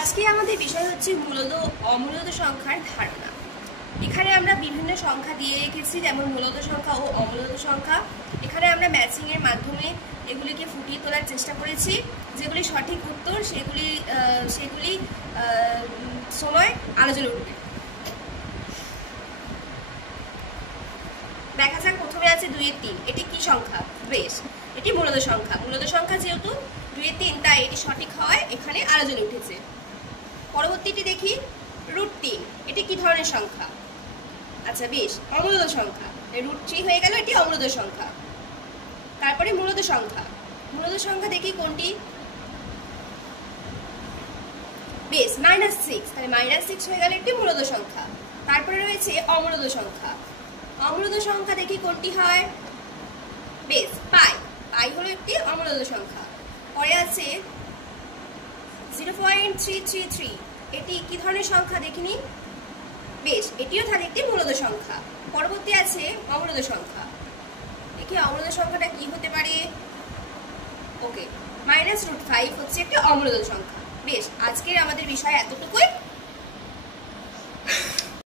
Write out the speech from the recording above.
আজকে আমাদের বিষয় হচ্ছে মূলত অমূলত সংখ্যার ধারণা। এখানে আমরা বিভিন্ন সংখ্যা দিয়ে রেখেছি, যেমন মূলত সংখ্যা ও অমূলত সংখ্যা। এখানে আমরা ম্যাচিং এর মাধ্যমে এগুলিকে ফুটিয়ে তোলার চেষ্টা করেছি। যেগুলি সঠিক উত্তর সেগুলি সময় আলোচনা উঠবে। দেখা যাক, প্রথমে আছে 2 এর 3। এটি কি সংখ্যা? বেশ, এটি মূলত সংখ্যা। মূলত সংখ্যা যেহেতু 2 এর 3, তাই এটি সঠিক হওয়ায় এখানে আলোচনা উঠেছে। পরবর্তীটি দেখি, √3। এটি কি ধরনের সংখ্যা? আচ্ছা বেশ, অমূলত সংখ্যা। √3 হয়ে গেল, এটি অমূলত সংখ্যা। তারপরে মূলত সংখ্যা। মূলত সংখ্যা দেখি কোনটি? বেশ, -6। তাহলে -6 হয়ে গেল একটি মূলত সংখ্যা। তারপরে রয়েছে অমূলত সংখ্যা। অমূলত সংখ্যা দেখি কোনটি হয়? বেশ, পাই। পাই হলো একটি অমূলত সংখ্যা। পরে আছে 0.333। এটি কি ধরনের সংখ্যা দেখিনি? বেশ, এটিও তাহলে একটি মূলত সংখ্যা। পরবর্তী আছে অমূলত সংখ্যা। দেখি অমূলত সংখ্যাটা কি হতে পারে। ওকে, -√5 হচ্ছে একটি অমূলত সংখ্যা। বেশ, আজকের আমাদের বিষয় এতটুকুই।